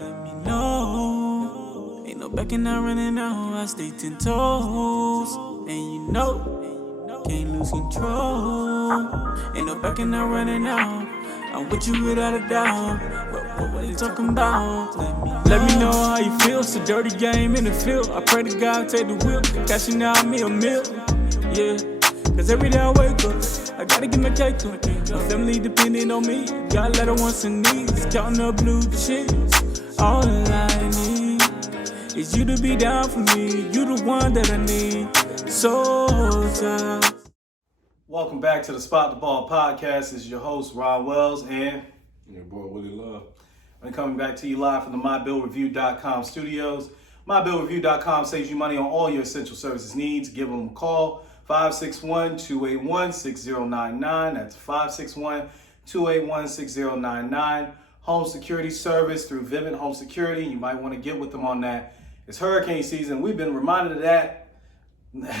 Let me know. Ain't no backing out, running out. I stay 10 toes. And you know, can't lose control. Ain't no backing out, running out. I'm with you without a doubt. What you talking about? Let me know how you feel. It's a dirty game in the field. I pray to God take the wheel. Cashing out me a meal. Yeah. Cause every day I wake up, I gotta get my cake up. My family depending on me. Got a lot of wants and needs. Counting up blue chips. All I need is you to be down for me. You the one that I need. So tired. Welcome back to the Spot the Ball podcast. This is your host, Ron Wells, and your boy, Willie Love. I'm coming back to you live from the MyBillReview.com studios. MyBillReview.com saves you money on all your essential services needs. Give them a call, 561-281-6099. That's 561-281-6099. Home security service through Vivint Home Security. You might want to get with them on that. It's hurricane season. We've been reminded of that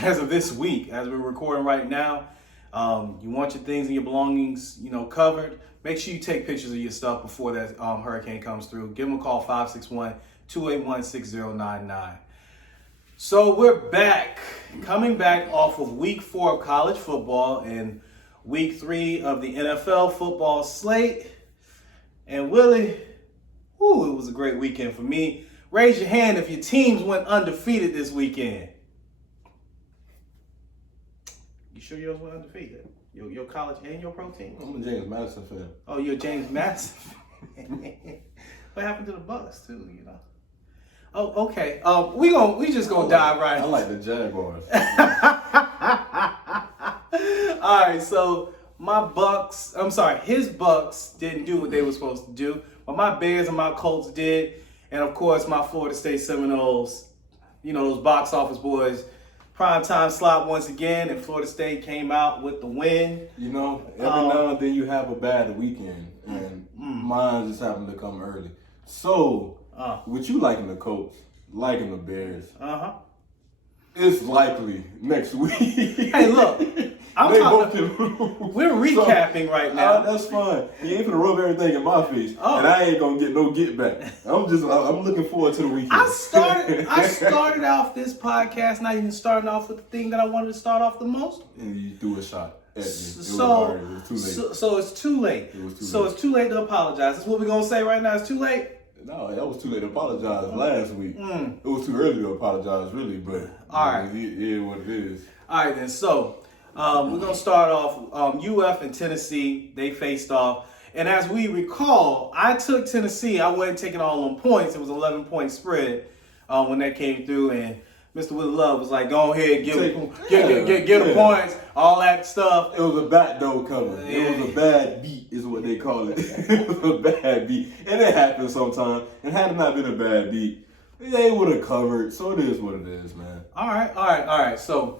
as of this week, as we're recording right now. You want your things and your belongings, covered. Make sure you take pictures of your stuff before that hurricane comes through. Give them a call, 561-281-6099. So we're back, coming back off of week 4 of college football and week 3 of the NFL football slate. And Willie, it was a great weekend for me. Raise your hand if your teams went undefeated this weekend. You sure yours went undefeated? Your college and your pro team? I'm a James Madison fan. Oh, you're a James Madison fan. What happened to the Bucks too? Oh, okay. We just gonna dive right. I like the Jaguars. All right, so his Bucks didn't do what they were supposed to do, but my Bears and my Colts did, and of course my Florida State Seminoles, those box office boys. Primetime slot once again, and Florida State came out with the win. Every now and then you have a bad weekend, and mine just happened to come early. So, with you liking the Colts, liking the Bears, it's likely next week. Hey, look, we're recapping right now. That's fine. You ain't gonna rub everything in my face, and I ain't gonna get no get back. I'm looking forward to the weekend. I started off this podcast not even starting off with the thing that I wanted to start off the most. And you threw a shot at me. It was too late. So it's too late. It's too late to apologize. That's what we're gonna say right now. It's too late. No, that was too late to apologize last week. It was too early to apologize, really, but all right. It is what it is. All right, then. So we're going to start off. UF and Tennessee, they faced off. And as we recall, I took Tennessee. I wasn't taking all them points. It was an 11-point spread when that came through. And Mr. Willie Love was like, go ahead, get the points, all that stuff. It was a backdoor cover. Yeah. It was a bad beat is what they call it. It was a bad beat. And it happens sometimes. And had it not been a bad beat, they would have covered. So it is what it is, man. All right. So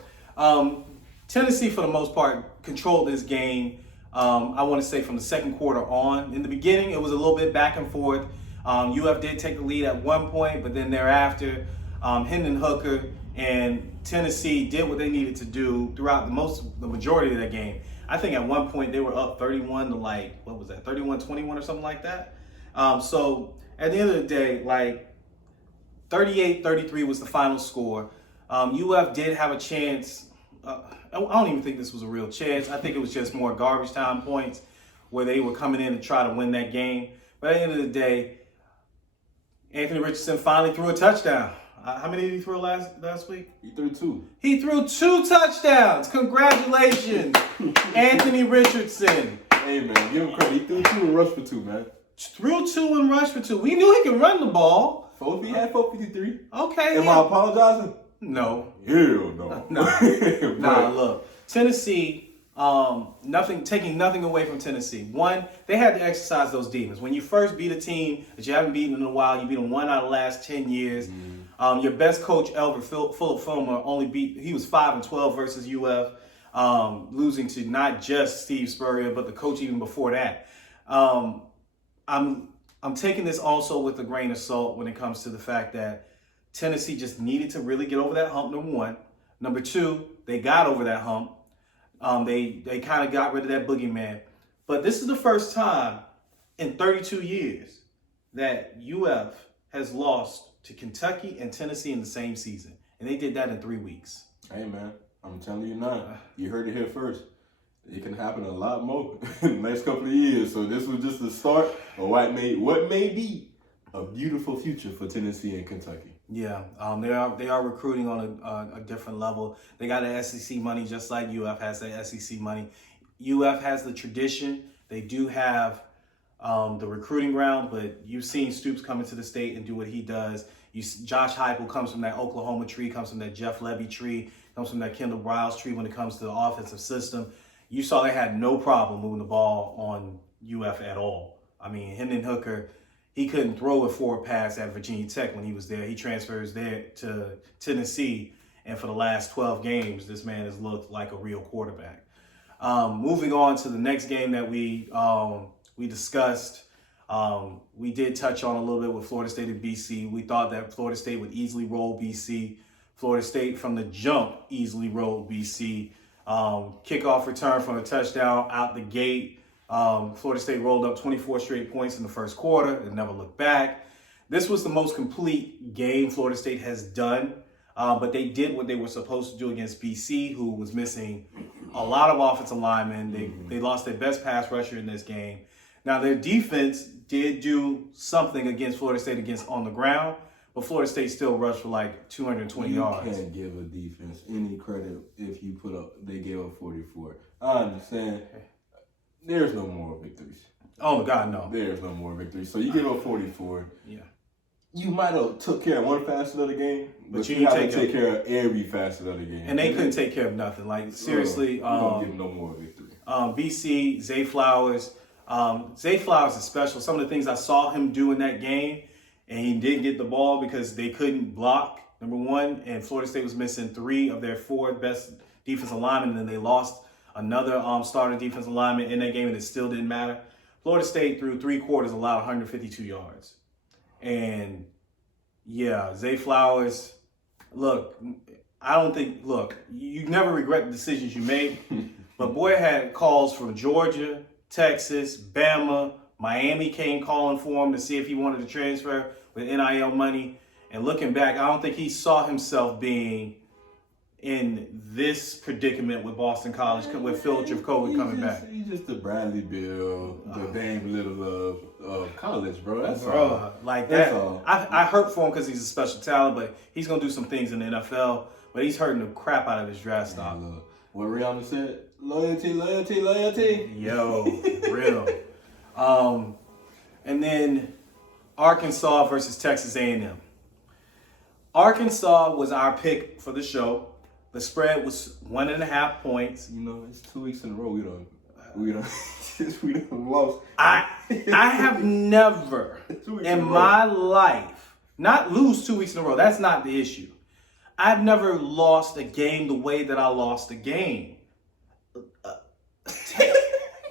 Tennessee, for the most part, controlled this game. I want to say from the second quarter on. In the beginning, it was a little bit back and forth. UF did take the lead at one point, but then thereafter, Hendon Hooker and Tennessee did what they needed to do throughout the majority of that game. I think at one point they were up 31 to 31-21 or something like that. So at the end of the day, 38-33 was the final score. UF did have a chance. I don't even think this was a real chance. I think it was just more garbage time points where they were coming in to try to win that game. But at the end of the day, Anthony Richardson finally threw a touchdown. How many did he throw last week? He threw 2. He threw 2 touchdowns. Congratulations, Anthony Richardson. Hey, man, give him credit. He threw 2 and rushed for 2, man. Threw 2 and rushed for 2. We knew he could run the ball. He had 453. Okay. Am I apologizing? No. Hell no. Nah, look. Tennessee, taking nothing away from Tennessee. One, they had to exercise those demons. When you first beat a team that you haven't beaten in a while, you beat them 1 out of the last 10 years. Your best coach, Elver Fulmer, he was 5-12 versus UF, losing to not just Steve Spurrier, but the coach even before that. I'm taking this also with a grain of salt when it comes to the fact that Tennessee just needed to really get over that hump, number one. Number two, they got over that hump. They kind of got rid of that boogeyman. But this is the first time in 32 years that UF has lost to Kentucky and Tennessee in the same season, and they did that in 3 weeks. Hey, man, I'm telling you now. You heard it here first. It can happen a lot more in the next couple of years. So this was just the start of what may be a beautiful future for Tennessee and Kentucky. Yeah, they are recruiting on a different level. They got the SEC money just like UF has the SEC money. UF has the tradition. They do have the recruiting ground, but you've seen Stoops come into the state and do what he does. Josh Heupel comes from that Oklahoma tree, comes from that Jeff Levy tree, comes from that Kendall Briles tree when it comes to the offensive system. You saw they had no problem moving the ball on UF at all. I mean, Hendon Hooker, he couldn't throw a forward pass at Virginia Tech when he was there. He transfers there to Tennessee, and for the last 12 games, this man has looked like a real quarterback. Moving on to the next game that we discussed, we did touch on a little bit with Florida State and BC. We thought that Florida State would easily roll BC. Florida State from the jump easily rolled BC. Kickoff return from a touchdown out the gate. Florida State rolled up 24 straight points in the first quarter and never looked back. This was the most complete game Florida State has done, but they did what they were supposed to do against BC, who was missing a lot of offensive linemen. They lost their best pass rusher in this game. Now, their defense did do something against Florida State on the ground, but Florida State still rushed for like 220 yards. You can't give a defense any credit if they gave up 44. I understand. There's no more victories. Oh, God, no. There's no more victories. So you give up 44. Yeah. You might have took care of one facet of the game, but you have to take care of every facet of the game. And they couldn't take care of nothing. Like, seriously. You don't give them no more victory. BC, Zay Flowers. Zay Flowers is special. Some of the things I saw him do in that game, and he didn't get the ball because they couldn't block, number one, and Florida State was missing 3 of their 4 best defensive linemen, and then they lost another starting defensive lineman in that game, and it still didn't matter. Florida State, through 3 quarters, allowed 152 yards. And, yeah, Zay Flowers, look, you never regret the decisions you make, but boy had calls from Georgia, Texas, Bama, Miami came calling for him to see if he wanted to transfer with NIL money. And looking back, I don't think he saw himself being in this predicament with Boston College, with Phil Jurkovec coming back. He's just the Bradley Bill, the Dame Little of college, bro. That's bro, all. Like That's that. all. I hurt for him because he's a special talent, but he's going to do some things in the NFL. But he's hurting the crap out of his draft stock. Look, what Rihanna said, loyalty, loyalty, loyalty. Yo, real. And then Arkansas versus Texas A&M. Arkansas was our pick for the show. The spread was 1.5 points. You know, it's 2 weeks in a row we don't lost. I have never in my life not lose 2 weeks in a row. That's not the issue. I've never lost a game the way that I lost a game.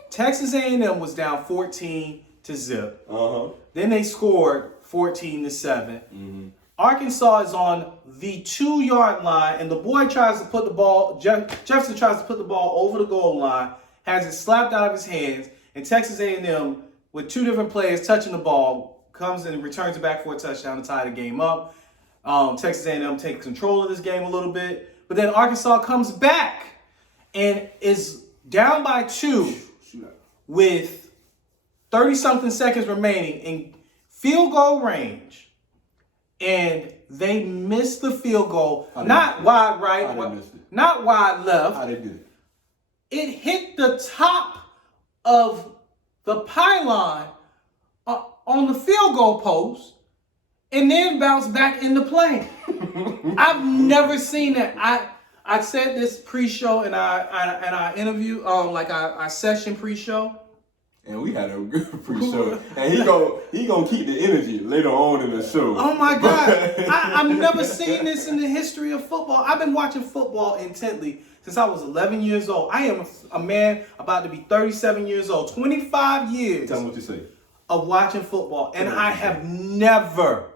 Texas A&M was down 14-0. Then they scored 14-7. Mm-hmm. Arkansas is on the 2-yard line, and the boy tries to put the ball, Jefferson tries to put the ball over the goal line, has it slapped out of his hands, and Texas A&M, with 2 different players touching the ball, comes and returns it back for a touchdown to tie the game up. Texas A&M takes control of this game a little bit, but then Arkansas comes back and is down by 2 with 30-something seconds remaining in field goal range. And they missed the field goal. Not wide right, not wide left. How they do it? It hit the top of the pylon on the field goal post and then bounced back into play. I've never seen that. I said this pre-show in our interview, our session pre-show. And we had a good pre-show. And he gonna keep the energy later on in the show. Oh my God. I've never seen this in the history of football. I've been watching football intently since I was 11 years old. I am a man about to be 37 years old. 25 years. Tell me what you say. Of watching football. And I have never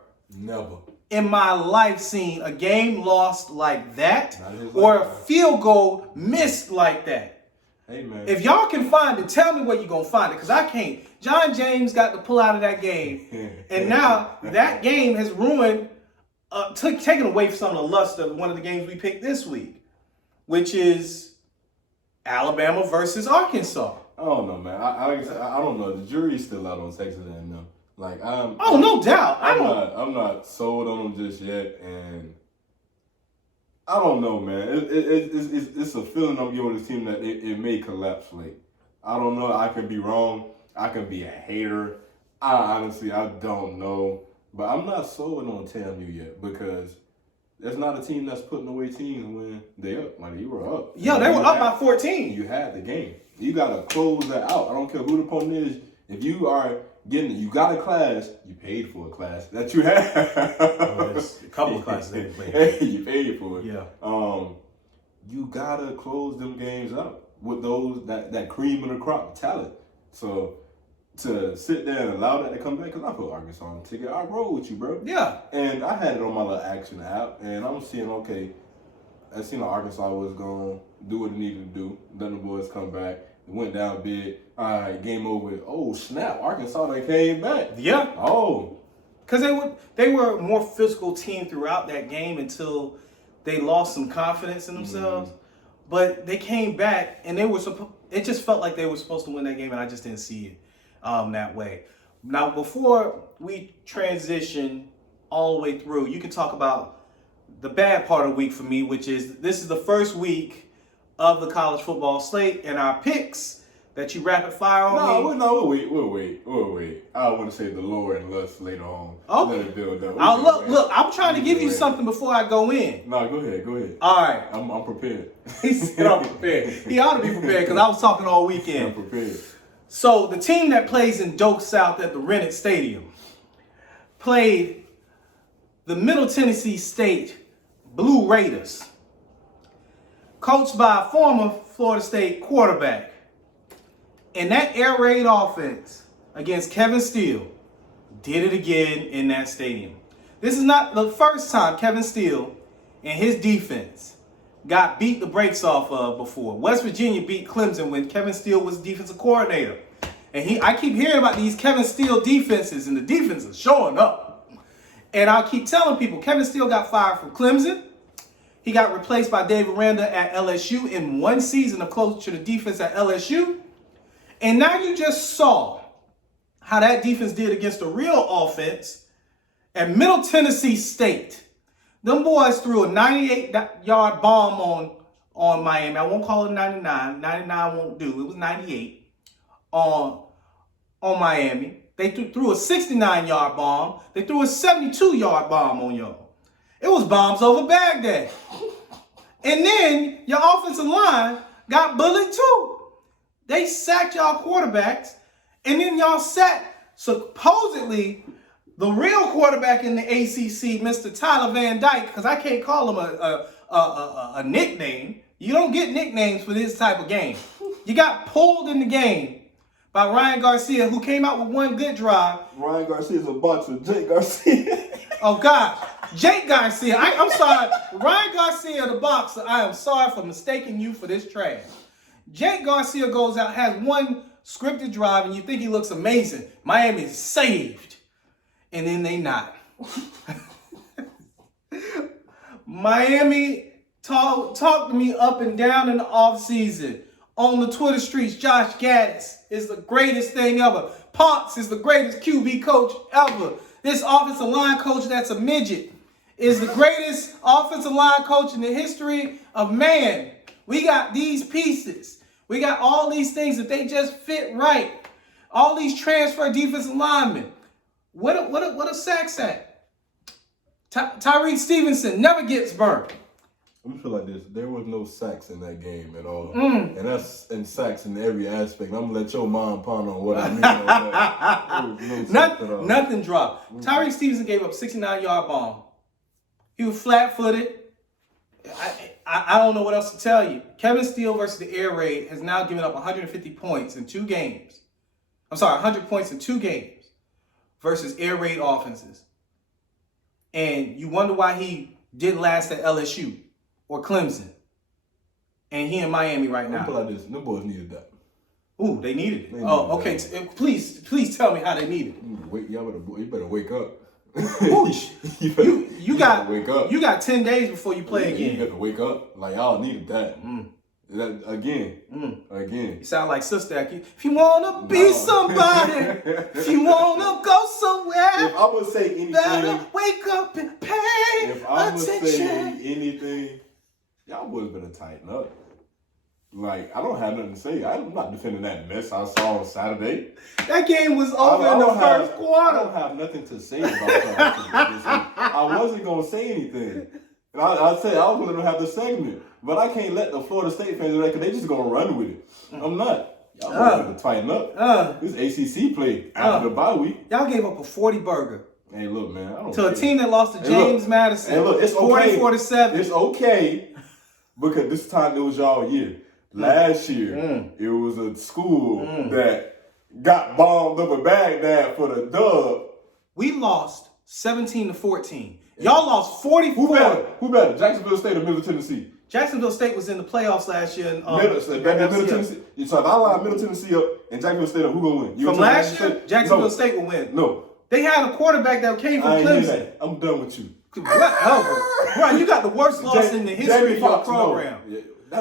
in my life seen a game lost like that or a field goal missed like that. Hey, man. If y'all can find it, tell me where you're going to find it, because I can't. John James got to pull out of that game, and now that game has ruined, taken away some of the luster of one of the games we picked this week, which is Alabama versus Arkansas. I don't know, man. I don't know. The jury's still out on Texas A&M. Like, no doubt. I'm not sold on them just yet, and I don't know, man. It's a feeling I'm getting with this team that it may collapse late. I don't know. I could be wrong. I could be a hater. Honestly, I don't know. But I'm not sold on TAMU yet, because that's not a team that's putting away teams when they up. Like, you were up. Yeah, they were up by 14. You had the game. You got to close that out. I don't care who the opponent is. If you are you got a class, you paid for a class that you have. There's a couple of classes they played. You paid for it. Yeah. You got to close them games out with those, that cream of the crop talent. So, to sit there and allow that to come back, because I put Arkansas on the ticket. I roll with you, bro. Yeah. And I had it on my little action app, and I'm seeing, I seen Arkansas was going to do what it needed to do. Then the boys come back. It went down big. All right, game over. Oh, snap. Arkansas, they came back. Yeah. Oh. Because they were a more physical team throughout that game until they lost some confidence in themselves. Mm-hmm. But they came back, and it just felt like they were supposed to win that game, and I just didn't see it that way. Now, before we transition all the way through, you can talk about the bad part of the week for me, which is this is the first week of the college football slate, and our picks that you rapid fire on me. No, we'll wait. I want to say the lower and less later on. Okay. Let it build up. Look, I'm trying to give you something before I go in. No, go ahead. All right. I'm prepared. He said I'm prepared. He ought to be prepared, because I was talking all weekend. I'm prepared. So the team that plays in Doak South at the Rennet Stadium played the Middle Tennessee State Blue Raiders, coached by a former Florida State quarterback. And that air raid offense against Kevin Steele did it again in that stadium. This is not the first time Kevin Steele and his defense got beat the brakes off of before. West Virginia beat Clemson when Kevin Steele was defensive coordinator. And I keep hearing about these Kevin Steele defenses, and the defense is showing up. And I'll keep telling people, Kevin Steele got fired from Clemson. He got replaced by Dave Aranda at LSU in one season of coach to the defense at LSU. And now you just saw how that defense did against a real offense at Middle Tennessee State. Them boys threw a 98-yard bomb on Miami. I won't call it 99. 99 won't do. It was 98 on Miami. They threw a 69-yard bomb. They threw a 72-yard bomb on y'all. It was bombs over Baghdad. And then your offensive line got bullied too. They sacked y'all quarterbacks, and then y'all sacked supposedly the real quarterback in the ACC, Mr. Tyler Van Dyke, because I can't call him a nickname. You don't get nicknames for this type of game. You got pulled in the game by Ryan Garcia, who came out with one good drive. Ryan Garcia's a boxer. Jake Garcia. Oh, God. Jake Garcia. I'm sorry. Ryan Garcia, the boxer, I am sorry for mistaking you for this trash. Jake Garcia goes out, has one scripted drive, and you think he looks amazing. Miami is saved. And then they not. Miami talked to me up and down in the offseason. On the Twitter streets, Josh Gaddis is the greatest thing ever. Ponce is the greatest QB coach ever. This offensive line coach that's a midget is the greatest offensive line coach in the history of man. We got these pieces. We got all these things that they just fit right. All these transfer defensive linemen. What a sacks at? Tyreek Stevenson never gets burnt. Let me feel like this. There was no sacks in that game at all. And that's in sacks in every aspect. I'm going to let your mom ponder on what I mean on that. Nothing dropped. Tyreek Stevenson gave up a 69-yard bomb. He was flat-footed. I don't know what else to tell you. Kevin Steele versus the air raid has now given up 150 points in 2 games. 100 points in 2 games versus air raid offenses. And you wonder why he didn't last at LSU or Clemson. and he in Miami right now. I'm put like this. Them boys needed that. Ooh, they needed it. They needed Okay. Please tell me how they needed it. You better wake up. Ooh, you got wake up. You got 10 days before you play again. You better wake up. Like y'all needed that. That again. You sound like Sister Act. If you wanna be somebody, if you wanna go somewhere, If I would say anything, better wake up and pay if I would say attention. anything, y'all boys better tighten up. Like, I don't have nothing to say. I'm not defending that mess I saw on Saturday. That game was over in the first I quarter. don't have nothing to say about that. I wasn't going to say anything. And I said I was going to have the segment. But I can't let the Florida State fans do that because they just going to run with it. I'm not. Y'all better tighten up. This ACC play after the bye week. Y'all gave up a 40 burger. Hey, look, man. I don't To a care. team that lost to James Madison. Hey, look, it's okay. 40-47. It's okay because this time it was y'all year. Last year, it was a school that got bombed up at Baghdad for the dub. We lost 17-14. Y'all lost 44. Who better? Jacksonville State or Middle Tennessee? Jacksonville State was in the playoffs last year. Middle Tennessee. So if I line Middle Tennessee up and Jacksonville State up, who gonna win? From last year, Jacksonville State will win. No. They had a quarterback that came from I ain't hear Clemson. that. I'm done with you. Whatever. Right, you got the worst loss in the history of your program.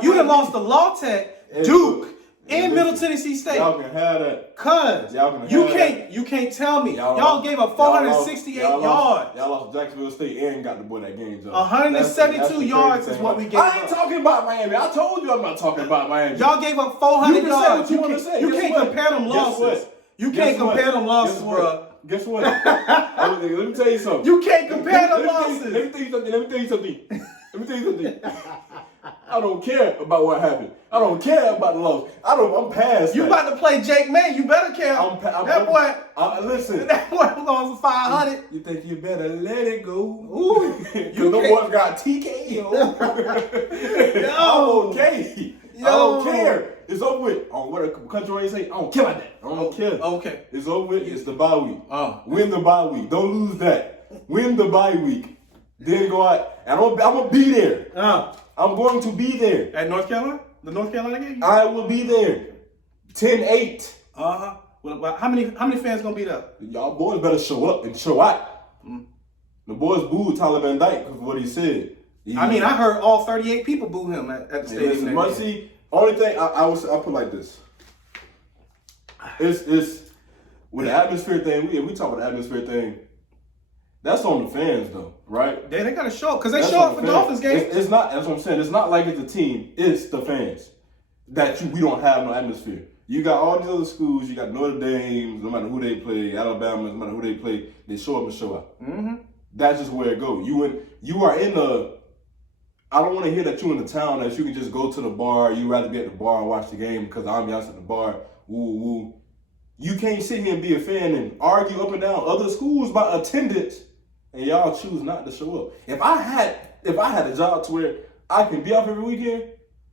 You done lost to Law Tech, Duke, and Middle Tennessee State. Y'all can have that. Cuz you can't tell me. Y'all gave up 468 yards. Y'all lost Jacksonville State and got the boy that game job. 172 yards is what we gave up. I ain't talking about Miami. I told you I'm not talking about Miami. Y'all gave up 400 You can say yards. what you want to say. You Guess can't what? compare them Guess losses. what? You Guess can't compare what? them losses, Guess what? bro. Guess what? Let me tell you something. You can't compare them Let losses. me tell you something. I don't care about what happened. I don't care about the loss. I'm past You that. about to play Jake May. You better care. Listen. That boy was going for 500. You think you better let it go? Ooh. Because the boys got TKO. I'm okay. I don't care. It's over with. On what a country always say, I don't care about that. I don't care. Okay. It's over with. It's the bye week. Win the bye week. Don't lose that. Win the bye week. Then go out. And I'm going to be there. I'm going to be there. At North Carolina? The North Carolina game? I will be there. 10-8. Well, how many fans gonna beat up? Y'all boys better show up and show out. The boys booed Tyler Van Dyke because of what he said. I heard all 38 people boo him at the stadium. Listen, only thing I put like this. It's with the atmosphere thing. If we talk about the atmosphere thing, that's on the fans though, right? They gotta show up because they show up for Dolphins games. It's not. That's what I'm saying. It's not like it's a team. It's the fans we don't have no atmosphere. You got all these other schools. You got Notre Dame. No matter who they play, Alabama. No matter who they play, they show up and show out. That's just where it goes. You are in the. I don't want to hear that you in the town that you can just go to the bar. You rather be at the bar and watch the game because the ambiance at the bar. Woo woo. You can't sit here and be a fan and argue up and down other schools about attendance, and y'all choose not to show up. If I had a job to where I can be off every weekend,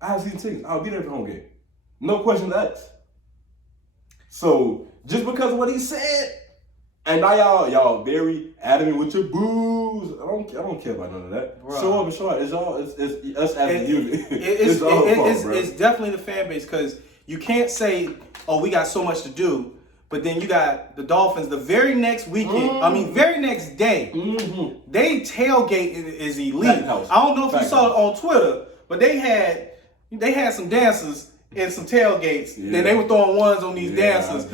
I have season tickets. I'll be there for home game. No questions asked. So just because of what he said, and now y'all very adamant with your boos. I don't care about none of that. Bro. Show up and show out. It's us as a unit. It's definitely the fan base because you can't say, oh, we got so much to do. But then you got the Dolphins the very next weekend. Very next day. They tailgate is elite. I don't know if you saw it on Twitter, but they had some dancers and some tailgates. Yeah. Then they were throwing ones on these dancers.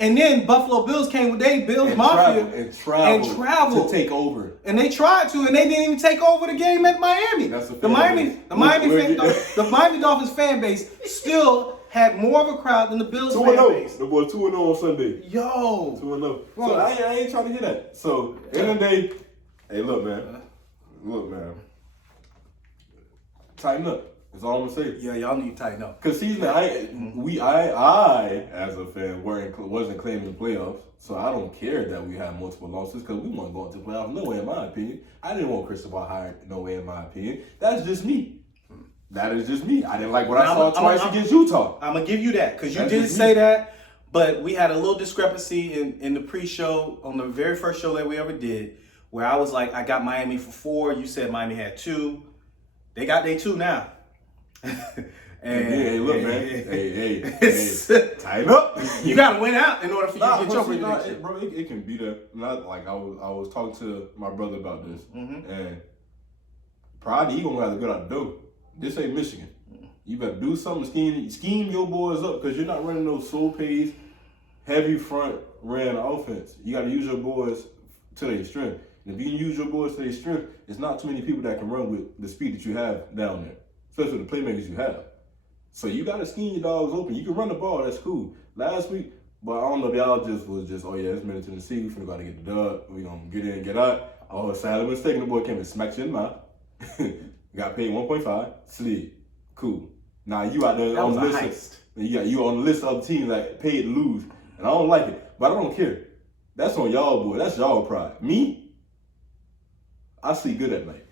And then Buffalo Bills came with their Bills Mafia and traveled to take over. And they tried to, and they didn't even take over the game at Miami. That's the Miami Dolphins fan base still had more of a crowd than the Bills fan base. The boy 2-0 on Sunday. Yo. 2-0. So I ain't trying to hear that. So at the end of the day, hey, look, man. Tighten up. That's all I'm gonna say. Yeah, y'all need to tighten up. Cause season, I as a fan wasn't claiming the playoffs, so I don't care that we had multiple losses because we weren't going to the playoffs. No way, in my opinion. I didn't want Cristobal hired. No way, in my opinion. That's just me. That is just me. I didn't like what I saw twice against Utah. I'm gonna give you that because you did say that, but we had a little discrepancy in the pre-show on the very first show that we ever did, where I was like, I got Miami for 4. You said Miami had 2. They got their 2 now. And hey, look, man. Hey, tighten up. You gotta win out in order for you to get your prediction. Bro, it can be that. Not like I was talking to my brother about this, and Pride, you gonna have to get out the door. This ain't Michigan. You better do something, scheme your boys up, because you're not running those slow pace, heavy front ran offense. You got to use your boys to their strength. And if you can use your boys to their strength, it's not too many people that can run with the speed that you have down there, especially the playmakers you have. So you got to scheme your dogs open. You can run the ball, that's cool. Last week, but I don't know if y'all was oh yeah, it's Middle Tennessee, we finna go to get the dub, we gonna get in, get out. Oh, sadly mistaken, the boy came and smacked you in the mouth. Got paid 1.5, slid. Cool. Now you out there on the list. You on the list of the teams that paid to lose. And I don't like it. But I don't care. That's on y'all, boy. That's y'all pride. Me, I sleep good at night.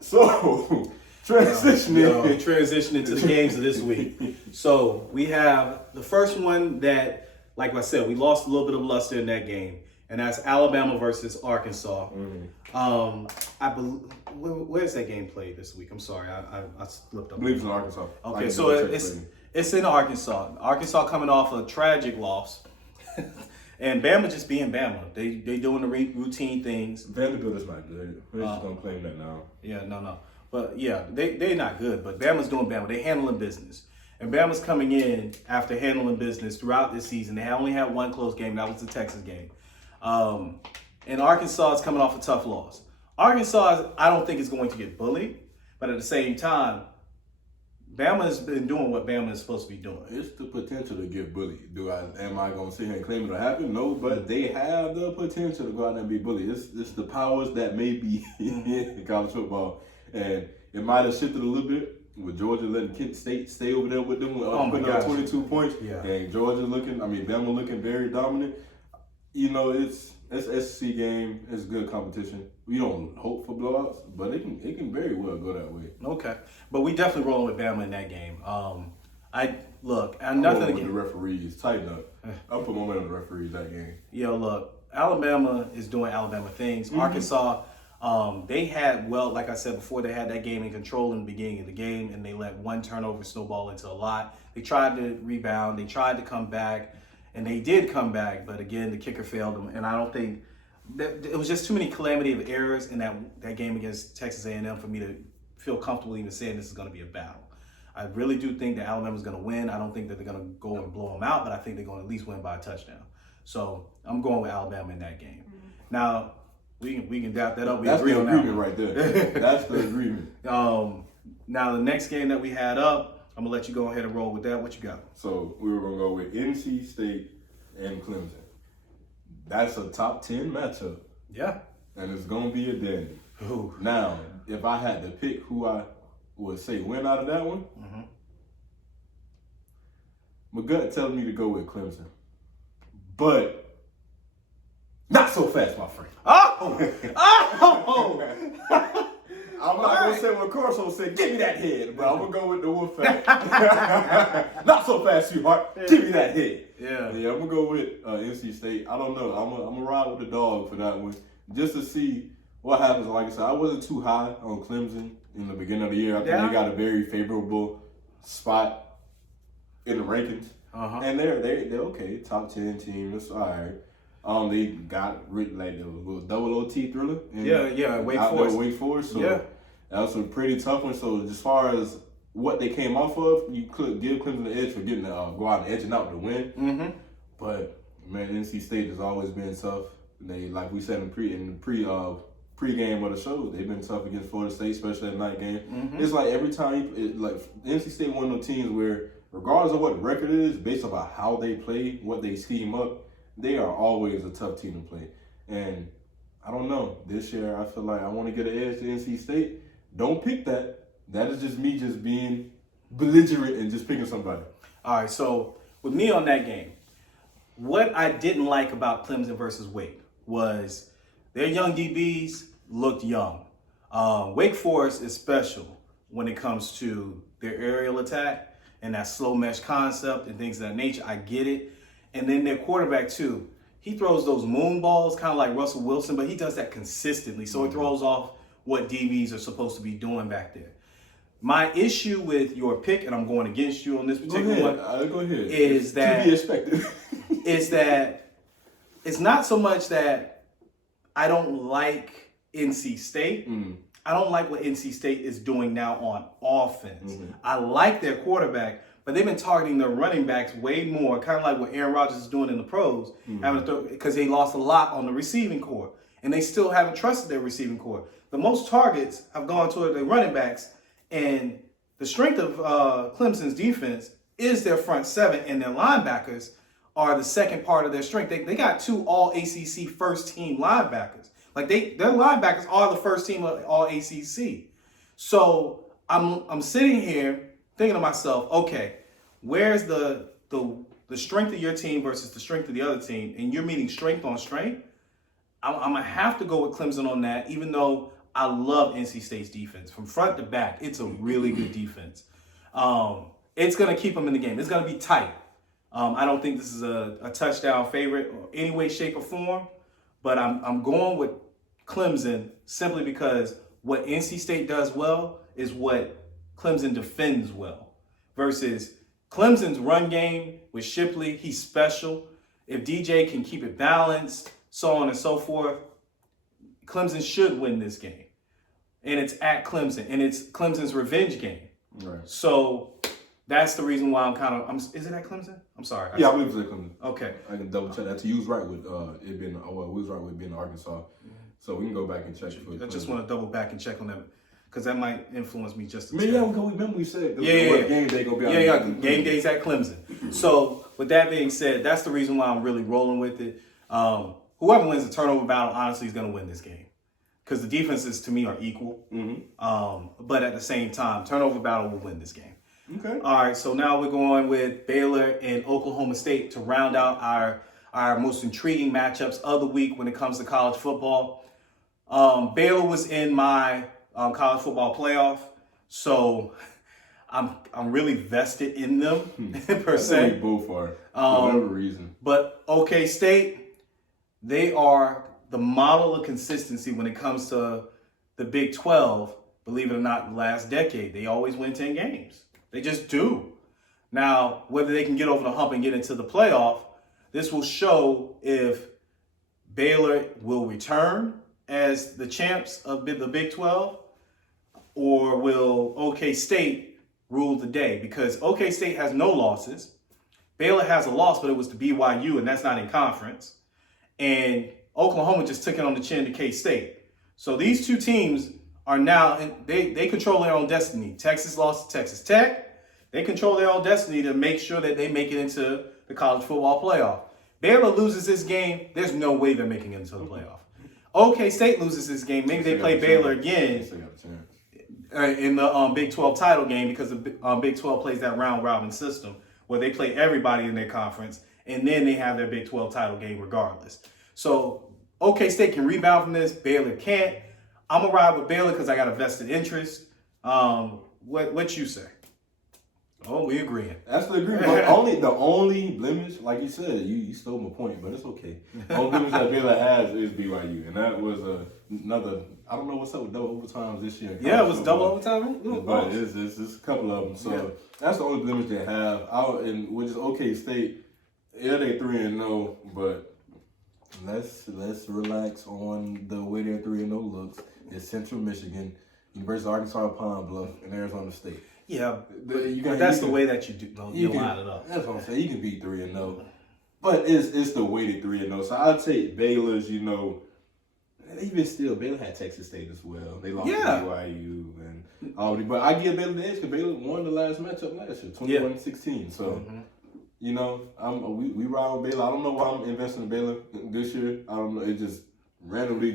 So transitioning to the games of this week. So we have the first one that, like I said, we lost a little bit of luster in that game. And that's Alabama versus Arkansas. I believe, where's that game played this week? I'm sorry, I slipped up. I believe it's in Arkansas. Okay, so it's in Arkansas. Arkansas coming off a tragic loss, and Bama just being Bama. They doing the routine things. Vanderbilt is not good. We're just gonna claim that now. Yeah, no, but yeah, they're not good. But Bama's doing Bama. They handling business. And Bama's coming in after handling business throughout this season. They only had one close game. That was the Texas game. And Arkansas is coming off a tough loss. Arkansas, I don't think is going to get bullied, but at the same time, Bama has been doing what Bama is supposed to be doing. It's the potential to get bullied. Am I going to sit here and claim it'll happen? No, but they have the potential to go out there and be bullied. It's the powers that may be in college football, and it might have shifted a little bit with Georgia letting Kent State stay over there with them, putting up 22 points, and Bama looking very dominant. You know, it's SEC game. It's good competition. We don't hope for blowouts, but it can very well go that way. Okay, but we definitely rolling with Bama in that game. Nothing against the referees. Tighten up. I'll put my money on the referees that game. Yo, look, Alabama is doing Alabama things. Arkansas, they had, like I said before, they had that game in control in the beginning of the game, and they let one turnover snowball into a lot. They tried to rebound. They tried to come back. And they did come back, but again, the kicker failed them. And I don't think that it was just too many calamity of errors in that game against Texas A&M for me to feel comfortable even saying this is going to be a battle. I really do think that Alabama's going to win. I don't think that they're going to go and blow them out, but I think they're going to at least win by a touchdown. So I'm going with Alabama in that game. Now we can doubt that up. That's the agreement right there. That's the agreement. Now the next game that we had up. I'm going to let you go ahead and roll with that. What you got? So we were going to go with NC State and Clemson. That's a top 10 matchup. Yeah. And it's going to be a dandy. Ooh. Now, if I had to pick who I would say win out of that one, my gut tells me to go with Clemson. But not so fast, my friend. I'm not going to say what Corso said. Give me that head, bro. I'm going to go with the Wolfpack. Not so fast, sweetheart. Yeah. Give me that head. Yeah, I'm going to go with NC State. I don't know. I'm going to ride with the dog for that one just to see what happens. Like I said, I wasn't too high on Clemson in the beginning of the year. I think they got a very favorable spot in the rankings. And they're okay. Top 10 team. That's all right. They got like the little double OT thriller. Wake Forest. So that was a pretty tough one. So as far as what they came off of, you could give Clemson the edge for getting to go out and edging out to win. But man, NC State has always been tough. They, like we said in the pre-game of the show, they've been tough against Florida State, especially at night game. It's like every time NC State one of those teams where regardless of what the record is, based on how they play, what they scheme up, they are always a tough team to play. And I don't know. This year, I feel like I want to get an edge to NC State. Don't pick that. That is just me just being belligerent and just picking somebody. All right, so with me on that game, what I didn't like about Clemson versus Wake was their young DBs looked young. Wake Forest is special when it comes to their aerial attack and that slow mesh concept and things of that nature. I get it. And then their quarterback, too. He throws those moon balls, kind of like Russell Wilson, but he does that consistently. So it throws off what DBs are supposed to be doing back there. My issue with your pick, and I'm going against you on this particular one, go ahead. Is that to be expected. is that it's not so much that I don't like NC State. I don't like what NC State is doing now on offense. I like their quarterback, but they've been targeting their running backs way more, kind of like what Aaron Rodgers is doing in the pros, because they lost a lot on the receiving core, and they still haven't trusted their receiving core. The most targets have gone toward the running backs, and the strength of Clemson's defense is their front seven, and their linebackers are the second part of their strength. They got 2 all-ACC first-team linebackers. Like their linebackers are the first team of all-ACC. So I'm sitting here thinking to myself, okay, where's the strength of your team versus the strength of the other team? And you're meeting strength on strength. I'm gonna have to go with Clemson on that, even though I love NC State's defense from front to back. It's a really good defense. It's gonna keep them in the game. It's gonna be tight. I don't think this is a touchdown favorite or any way, shape, or form, but I'm going with Clemson simply because what NC State does well is what Clemson defends well. Versus Clemson's run game with Shipley, he's special. If DJ can keep it balanced, so on and so forth, Clemson should win this game. And it's at Clemson, and it's Clemson's revenge game. Right. So that's the reason why is it at Clemson? I'm sorry. I believe it's at Clemson. Okay. I can double check that. You was right with it being, we was right with being Arkansas. So we can go back and check it for you. I just want to double back and check on that because that might influence me just a tad. Yeah, remember we said what game day gonna be out. Yeah, game day's at Clemson. So with that being said, that's the reason why I'm really rolling with it. Whoever wins the turnover battle, honestly, is going to win this game because the defenses to me are equal. But at the same time, turnover battle will win this game. Okay. All right. So now we're going with Baylor and Oklahoma State to round out our most intriguing matchups of the week when it comes to college football. Baylor was in my college football playoff, so I'm really vested in them per se. Both are for whatever reason. But OK State, they are the model of consistency when it comes to the Big 12. Believe it or not, the last decade they always win 10 games. They just do. Now, whether they can get over the hump and get into the playoff, this will show if Baylor will return as the champs of the Big 12, or will OK State rule the day? Because OK State has no losses. Baylor has a loss, but it was to BYU, and that's not in conference. And Oklahoma just took it on the chin to K-State. So these two teams are now, they control their own destiny. Texas lost to Texas Tech. They control their own destiny to make sure that they make it into the college football playoff. Baylor loses this game, there's no way they're making it into the playoff. OK State loses this game. Maybe they play Baylor again in the Big 12 title game because the Big 12 plays that round robin system where they play everybody in their conference and then they have their Big 12 title game regardless. So OK State can rebound from this. Baylor can't. I'm going to ride with Baylor because I got a vested interest. What you say? Oh, we agreeing. That's the agreement. The only blemish, like you said, you stole my point, but it's okay. The only blemish that Baylor has is BYU, and that was another. I don't know what's up with double overtimes this year. Yeah, it was double overtime, but it's a couple of them. So that's the only blemish they have. Which is OK State. Yeah, they 3-0, but let's relax on the way their 3-0 looks. It's Central Michigan, University of Arkansas, Pine Bluff, and Arizona State. Yeah, that's the way that you line it up. That's what I'm saying. You can be 3-0, but it's the weighted 3-0. So I'll take Baylor's. Even still, Baylor had Texas State as well. They lost to BYU and Albany, but I give Baylor the edge because Baylor won the last matchup last year, 21-16. So we ride with Baylor. I don't know why I'm investing in Baylor this year. I don't know. It just randomly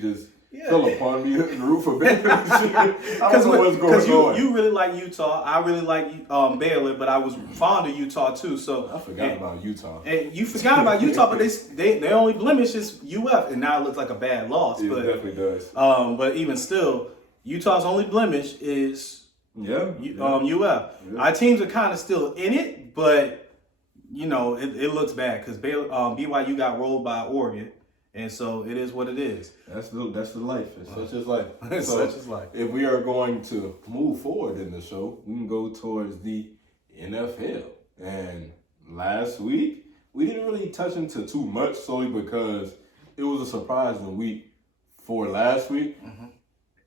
fell upon me the root for Baylor. Because you really like Utah. I really like Baylor, but I was fond of Utah too. So I forgot about Utah. And you forgot about Utah, but their only blemish is UF, and now it looks like a bad loss. It definitely does. But even still, Utah's only blemish is UF. Yeah. Our teams are kind of still in it, but it looks bad because BYU got rolled by Oregon. And so it is what it is. That's the life. It's such as life. It's So such as life. if we are going to move forward in the show, we can go towards the NFL. And last week, we didn't really touch into too much solely because it was a surprising week for last week. Mm-hmm.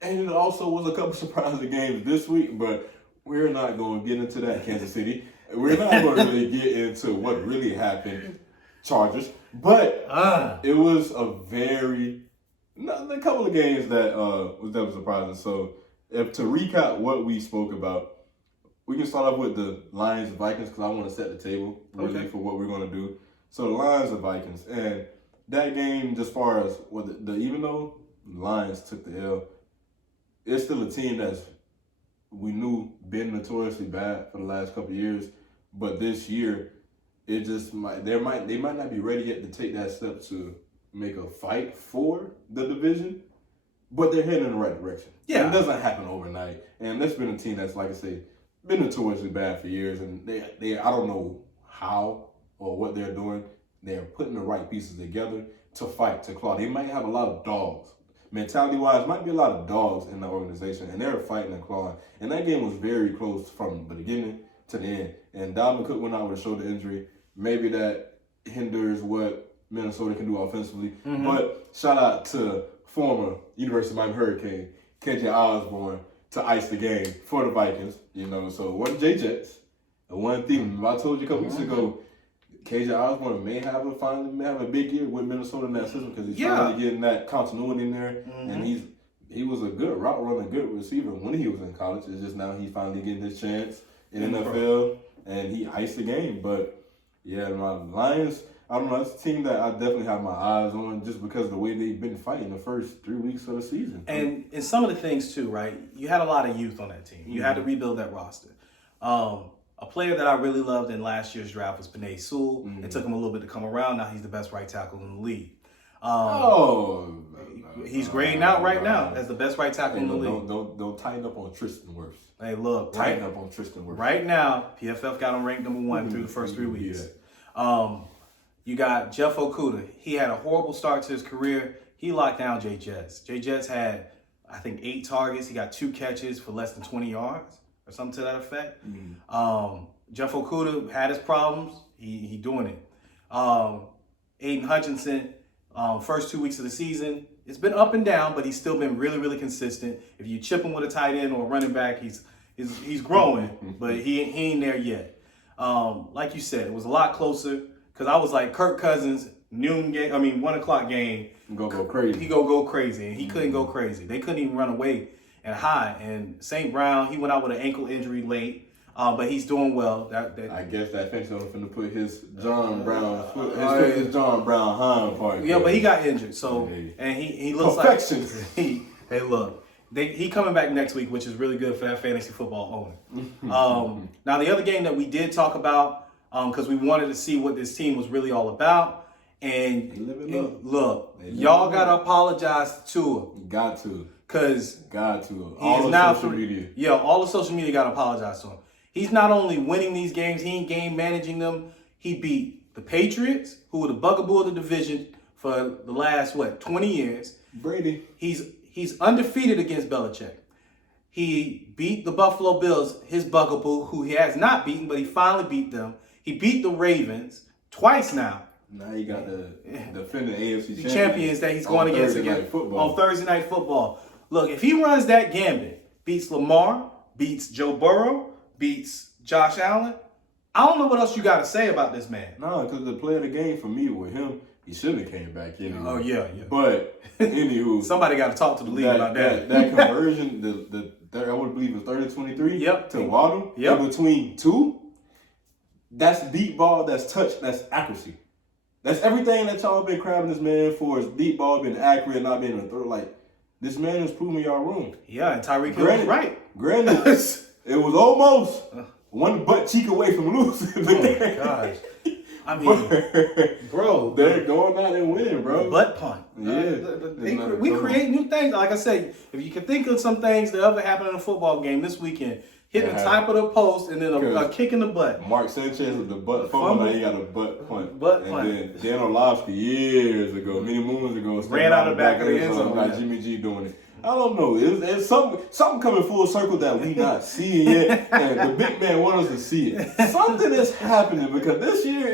And it also was a couple surprising games this week, but we're not going to get into that, Kansas City. We're not going to really get into what really happened, Chargers. But it was a couple of games that was surprising. So to recap what we spoke about, we can start off with the Lions and Vikings because I want to set the table really for what we're going to do. So the Lions and Vikings. And that game, as far as even though the Lions took the L, it's still a team that's we knew been notoriously bad for the last couple of years. But this year, it just they might not be ready yet to take that step to make a fight for the division, but they're heading in the right direction. Yeah, and it doesn't happen overnight, and that's been a team that's, like I say, been notoriously bad for years, and they I don't know how or what they're doing. They're putting the right pieces together to fight, to claw. They might have a lot of dogs. Mentality-wise, might be a lot of dogs in the organization, and they're fighting and clawing. And that game was very close from the beginning to the end. And Dalvin Cook went out with a shoulder injury. Maybe that hinders what Minnesota can do offensively. Mm-hmm. But shout out to former University of Miami Hurricane, KJ Osborne, to ice the game for the Vikings. So what J-Jets. The one thing I told you a couple weeks ago, KJ Osborne may have a big year with Minnesota in that system because he's finally getting that continuity in there. Mm-hmm. And he was a good route runner, good receiver when he was in college. It's just now he's finally getting his chance in NFL, and he iced the game. But yeah, my Lions, I don't know, it's a team that I definitely have my eyes on just because of the way they've been fighting the first 3 weeks of the season. And some of the things too, right? You had a lot of youth on that team. You had to rebuild that roster. A player that I really loved in last year's draft was Penei Sewell. Mm-hmm. It took him a little bit to come around. Now he's the best right tackle in the league. He's grading out right now as the best right tackle in the league. Don't tighten up on Tristan Wirfs. Hey, look, tighten up on Tristan Wirfs. Right now, PFF got him ranked number 1 through the first 3 weeks. You got Jeff Okudah. He had a horrible start to his career. He locked down Jay Jetts. Jay Jetts had, I think, 8 targets. He got 2 catches for less than 20 yards or something to that effect. Mm-hmm. Jeff Okudah had his problems. He doing it. Aiden Hutchinson, first 2 weeks of the season, it's been up and down, but he's still been really, really consistent. If you chip him with a tight end or a running back, he's growing, but he ain't there yet. Like you said, it was a lot closer because I was like Kirk Cousins, 1 o'clock game. Go crazy. He go crazy, and he couldn't go crazy. They couldn't even run away and hide. And St. Brown, he went out with an ankle injury late. But he's doing well. I guess that fence was finna put his John Brown his John Brown hind part. Yeah, but he got injured. So and he looks perfection. Hey, look, he coming back next week, which is really good for that fantasy football owner. Now the other game that we did talk about because we wanted to see what this team was really all about. And look, y'all gotta apologize to Tua. Got to. Cause all of social media. Yeah, all of social media gotta apologize to him. He's not only winning these games, he ain't game managing them. He beat the Patriots, who were the bugaboo of the division for the last, 20 years. Brady. He's undefeated against Belichick. He beat the Buffalo Bills, his bugaboo, who he has not beaten, but he finally beat them. He beat the Ravens twice now. Now he got the defending AFC champions that he's going against on Thursday Night Football. Look, if he runs that gambit, beats Lamar, beats Joe Burrow, beats Josh Allen, I don't know what else you got to say about this man. No, because the play of the game for me with him, he shouldn't have came back anyway. Oh, yeah. But, anywho. Somebody got to talk to the league about that. That conversion, I would believe it was 30-23 to Waddle. Yep. In between 2, that's deep ball, that's touch, that's accuracy. That's everything that y'all been crabbing this man for is deep ball, being accurate, not being a throw. Like, this man is proving y'all wrong. Yeah, and Tyreek Hill was right. Granted, it was almost one butt cheek away from losing. Oh, gosh. I mean, bro. They're going out and winning, bro. Butt punt. Yeah. We create new things. Like I said, if you can think of some things that ever happened in a football game this weekend, hitting the top of the post and then a kick in the butt. Mark Sanchez with the butt fumble, now he got a butt punt. And then Dan Orlovsky years ago, many moons ago, ran out the back of the end zone. Got Jimmy G doing it. I don't know. It's something coming full circle that we not seeing yet, and the big man want us to see it. Something is happening because this year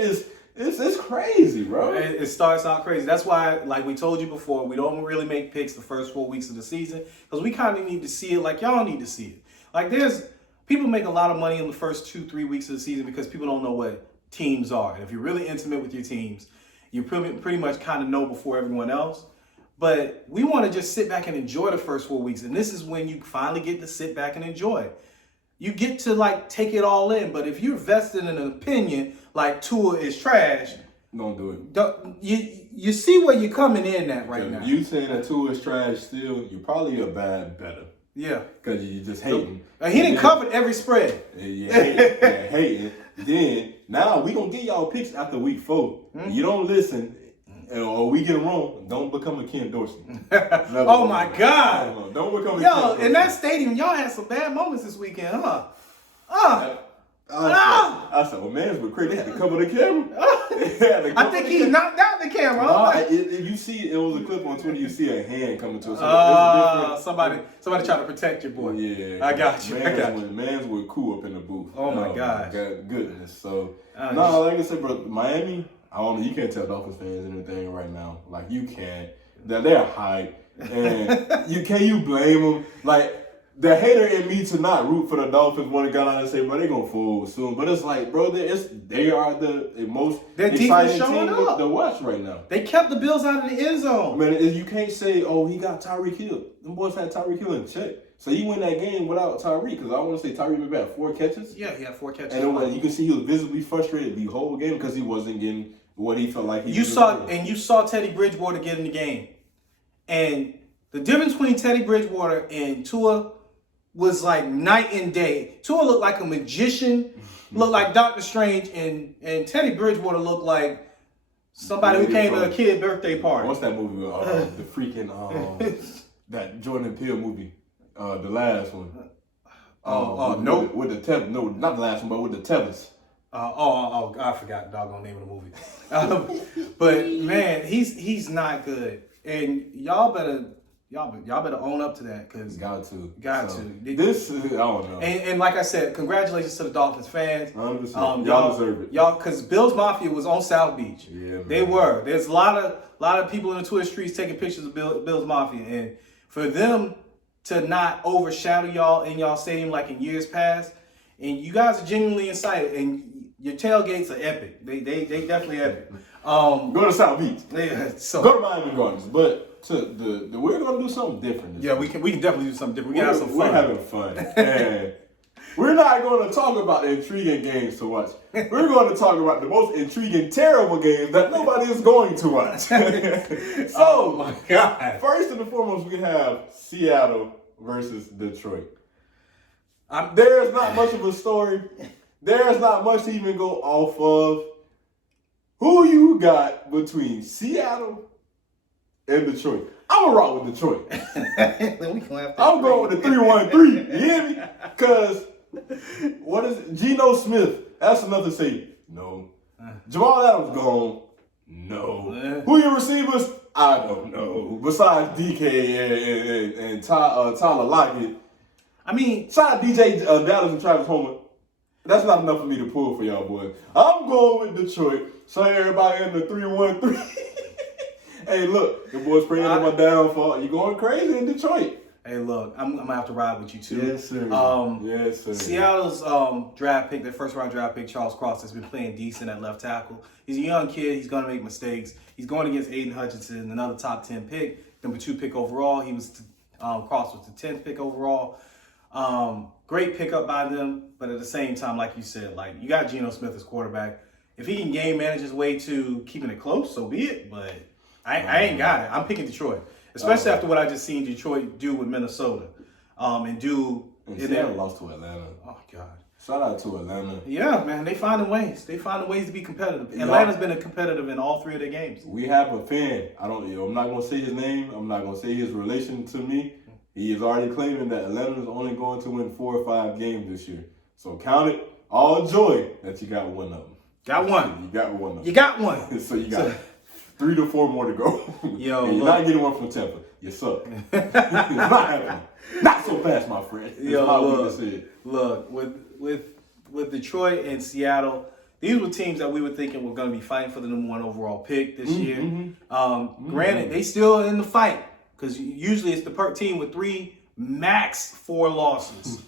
it's crazy, bro. It starts out crazy. That's why, like we told you before, we don't really make picks the first 4 weeks of the season because we kind of need to see it like y'all need to see it. Like people make a lot of money in the first 2-3 weeks of the season because people don't know what teams are. And if you're really intimate with your teams, you pretty much kind of know before everyone else. But we want to just sit back and enjoy the first 4 weeks. And this is when you finally get to sit back and enjoy. You get to like take it all in. But if you're vested in an opinion like Tua is trash, don't do it. You see where you're coming in at right now. You saying that Tua is trash still, you're probably a bad better. Yeah. Because you just hating. He didn't cover every spread. Yeah, hating. Then, now we going to get y'all picks after week 4. Mm-hmm. You don't listen, or we get them wrong, don't become a Ken Dorsey. Oh, my God. Don't become a Ken Dorsey. Yo, in that stadium, y'all had some bad moments this weekend, huh? I said, well, man's were crazy. They had to cover the camera. I think he knocked out the camera. You see, it was a clip on Twitter. You see a hand coming to us. Somebody trying to protect your boy. Yeah, I got you. Man's were cool up in the booth. Oh my God, goodness. So like I said, bro, Miami. I don't know. You can't tell Dolphins fans anything right now. Like you can't. They're hype, and you blame them? Like. The hater in me to not root for the Dolphins want to go out and say, bro, they're going to fold soon. But it's like, bro, they are the most exciting team to watch right now. They kept the Bills out of the end zone. Man, you can't say, oh, he got Tyreek Hill. Them boys had Tyreek Hill in check. So you win that game without Tyreek, because I want to say Tyreek maybe had 4 catches. Yeah, he had 4 catches. And you can see he was visibly frustrated the whole game because he wasn't getting what he felt like he you saw Teddy Bridgewater get in the game. And the difference between Teddy Bridgewater and Tua was like night and day. Tua looked like a magician, looked like Doctor Strange, and Teddy Bridgewater looked like somebody who came to a kid's birthday party. What's that movie? The freaking that Jordan Peele movie, the last one. Nope. With the Tevin, no, not the last one, but with the Tevins. I forgot the doggone name of the movie. But man, he's not good, and y'all better own up to that, because got to. This is, I don't know. And like I said, congratulations to the Dolphins fans. 100%. Y'all deserve it. Y'all, because Bills Mafia was on South Beach. Yeah, man. They were. There's a lot of people in the Twitter streets taking pictures of Bills Mafia, and for them to not overshadow y'all in y'all stadium like in years past, and you guys are genuinely excited, and your tailgates are epic. They definitely epic. Go to South Beach. Yeah. So go to Miami Gardens, but. We're gonna do something different. Yeah, we can definitely do something different. We can have some fun. We're having fun. And we're not going to talk about the intriguing games to watch. We're going to talk about the most intriguing, terrible games that nobody is going to watch. So, oh my God! First and foremost, we have Seattle versus Detroit. There's not much of a story. There's not much to even go off of. Who you got between Seattle and Detroit? I'm gonna rock with Detroit. I'm going with the 3-1-3. You hear me? Because what is it? Geno Smith? That's enough to say no. Jamal Adams gone. No. Who your receivers? I don't know. Besides DK and Tyler Lockett. I mean, besides DJ Dallas and Travis Homer, that's not enough for me to pull for y'all boys. I'm going with Detroit. So everybody in the 3-1-3. Hey, look, the boys praying on my downfall. You going crazy in Detroit? Hey, look, I'm gonna have to ride with you too. Yes, sir. Yes, sir. Seattle's draft pick, their first round draft pick, Charles Cross, has been playing decent at left tackle. He's a young kid. He's gonna make mistakes. He's going against Aiden Hutchinson, another top 10 pick, number 2 pick overall. Cross was the 10th pick overall. Great pickup by them, but at the same time, like you said, like you got Geno Smith as quarterback. If he can game manage his way to keeping it close, so be it. But I ain't got it. I'm picking Detroit, especially after what I just seen Detroit do with Minnesota, and Seattle lost to Atlanta. Oh God! Shout out to Atlanta. Yeah, man, they finding ways. They finding ways to be competitive. Atlanta's been competitive in all 3 of their games. We have a fan. I'm not gonna say his name. I'm not gonna say his relation to me. He is already claiming that Atlanta is only going to win 4 or 5 games this year. So count it all joy that you got one of them. Got one. You got one of them. You got one. So you got 3 to 4 more to go. Yo, and you're not getting one from Tampa. You suck. It's not happening. Not so fast, my friend. Look, with Detroit and Seattle, these were teams that we were thinking were going to be fighting for the number 1 overall pick this year. Granted, they still in the fight because usually it's the team with 3, max 4 losses,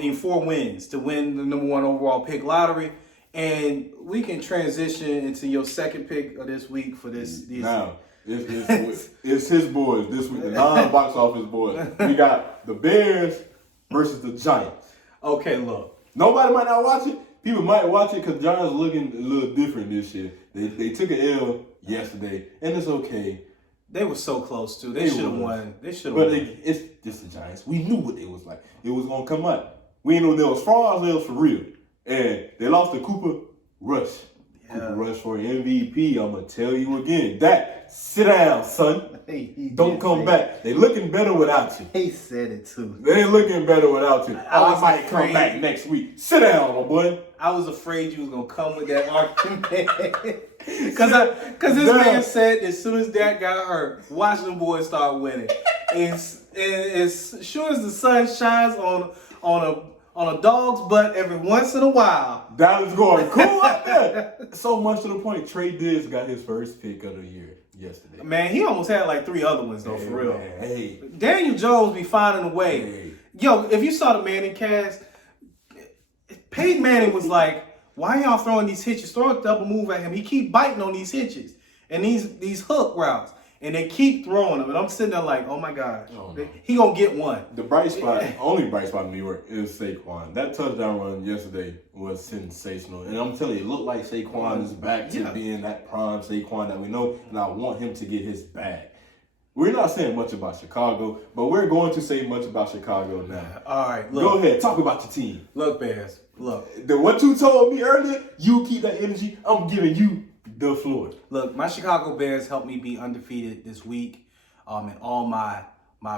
in 4 wins to win the number 1 overall pick lottery. And we can transition into your second pick of this week for this. Now, it's his boys this week, the non-box office boys. We got the Bears versus the Giants. Okay, look. Nobody might not watch it. People might watch it because Giants looking a little different this year. They took an L yesterday, and it's okay. They were so close, too. They should have won. They should have won. But it's just the Giants. We knew what it was like. It was going to come out. We didn't know they was frauds, they was for real. And they lost to Cooper Rush. Yeah. Cooper Rush for MVP. I'm going to tell you again. Dak, sit down, son. Don't come back. They looking better without you. He said it, too. They ain't looking better without you. I might come back next week. Sit down, my boy. I was afraid you was going to come with that argument. Because this man said as soon as Dak got hurt, watch them boys start winning. And as sure as the sun shines on a dog's butt every once in a while, Dallas going cool up there. So much to the point, Trey Diggs got his first pick of the year yesterday. Man, he almost had like 3 other ones though, for real. Man, hey. Daniel Jones be finding a way. Hey. Yo, if you saw the Manning cast, Peyton Manning was like, why y'all throwing these hitches? Throw a double move at him. He keep biting on these hitches and these hook routes. And they keep throwing them. And I'm sitting there like, oh my God. Oh, no. He gonna get one. The bright spot, only bright spot in New York is Saquon. That touchdown run yesterday was sensational. And I'm telling you, it looked like Saquon is back to being that prime Saquon that we know. And I want him to get his bag. We're not saying much about Chicago, but we're going to say much about Chicago now. All right, look. Go ahead, talk about your team. Look, Bears, look. What you told me earlier, you keep that energy. I'm giving you the floor. Look, my Chicago Bears helped me be undefeated this week in all my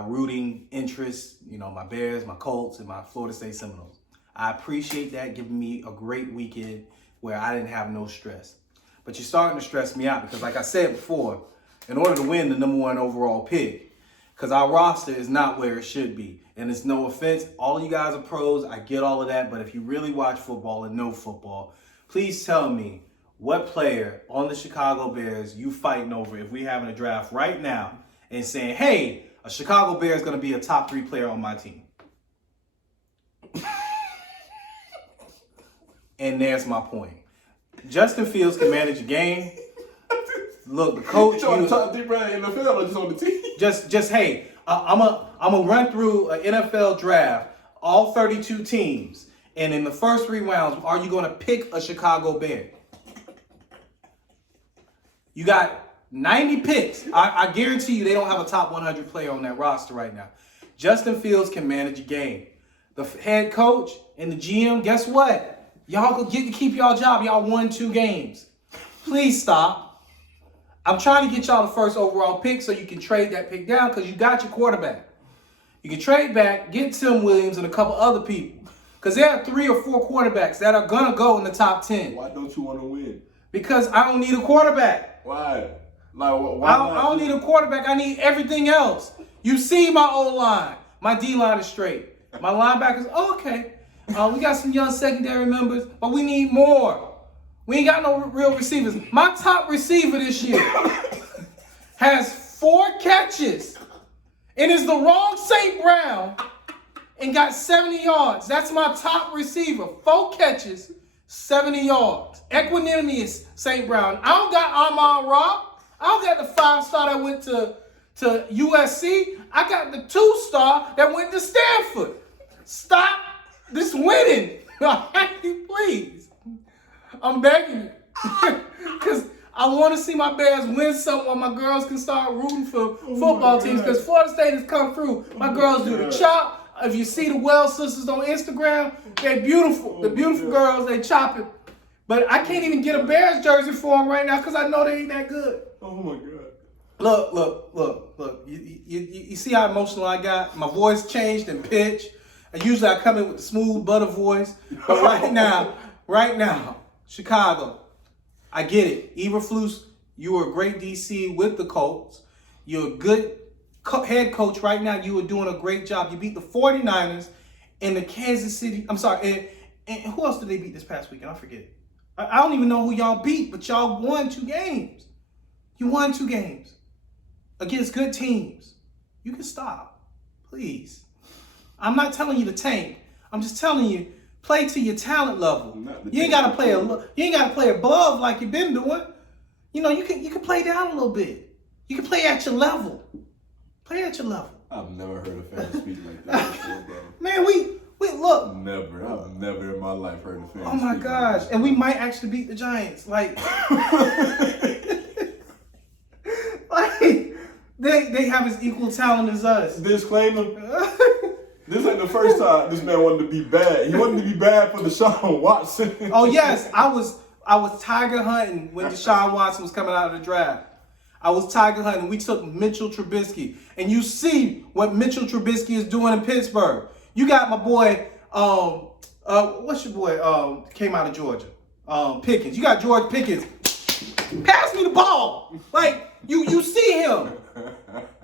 rooting interests, my Bears, my Colts, and my Florida State Seminoles. I appreciate that, giving me a great weekend where I didn't have no stress. But you're starting to stress me out because, like I said before, in order to win the number 1 overall pick, because our roster is not where it should be. And it's no offense, all of you guys are pros, I get all of that, but if you really watch football and know football, please tell me what player on the Chicago Bears you fighting over if we having a draft right now and saying, hey, a Chicago Bear is going to be a top 3 player on my team. And there's my point. Justin Fields can manage a game. Look, the coach. You on the top 3 player in the NFL or just on the team? Just hey, I'm a run through an NFL draft, all 32 teams, and in the first 3 rounds, are you going to pick a Chicago Bear? You got 90 picks. I guarantee you they don't have a top 100 player on that roster right now. Justin Fields can manage a game. The head coach and the GM, guess what? Y'all get to keep y'all job. Y'all won 2 games. Please stop. I'm trying to get y'all the first overall pick so you can trade that pick down because you got your quarterback. You can trade back, get Tim Williams and a couple other people. Because there are 3 or 4 quarterbacks that are going to go in the top 10. Why don't you want to win? Because I don't need a quarterback. Why? I don't need a quarterback. I need everything else. You see my O-line. My D-line is straight. My linebackers, okay. We got some young secondary members, but we need more. We ain't got no real receivers. My top receiver this year has 4 catches and is the wrong St. Brown and got 70 yards. That's my top receiver. 4 catches, 70 yards. Equanimity is St. Brown. I don't got Amon Ra. I don't got the 5-star that went to USC. I got the 2-star that went to Stanford. Stop this winning. Please. I'm begging you. Because I want to see my Bears win something while my girls can start rooting for football teams. Because Florida State has come through. My girls do the chop. If you see the Wells sisters on Instagram, they're beautiful. The beautiful girls, they chop it. But I can't even get a Bears jersey for them right now because I know they ain't that good. Oh, my God. Look. You see how emotional I got? My voice changed in pitch. And usually I come in with the smooth butter voice. But right now, Chicago, I get it. Eberflus, you were a great DC with the Colts. You're a good head coach right now. You are doing a great job. You beat the 49ers and the Kansas City. I'm sorry. And who else did they beat this past weekend? I forget. I don't even know who y'all beat, but y'all won 2 games. You won 2 games against good teams. You can stop, please. I'm not telling you to tank. I'm just telling you, play to your talent level. You ain't gotta play above like you've been doing. You know, you can play down a little bit. You can play at your level. Play at your level. I've never heard a fan speak like that before, bro. Man, we look. Never. I've never in my life heard a fan. Oh my gosh! And we might actually beat the Giants. Like they have as equal talent as us. Disclaimer. This ain't the first time this man wanted to be bad. He wanted to be bad for Deshaun Watson. Oh yes, I was tiger hunting when Deshaun Watson was coming out of the draft. I was tiger hunting. We took Mitchell Trubisky, and you see what Mitchell Trubisky is doing in Pittsburgh. You got my boy, what's your boy? Came out of Georgia, Pickens. You got George Pickens. Pass me the ball. Like you see him.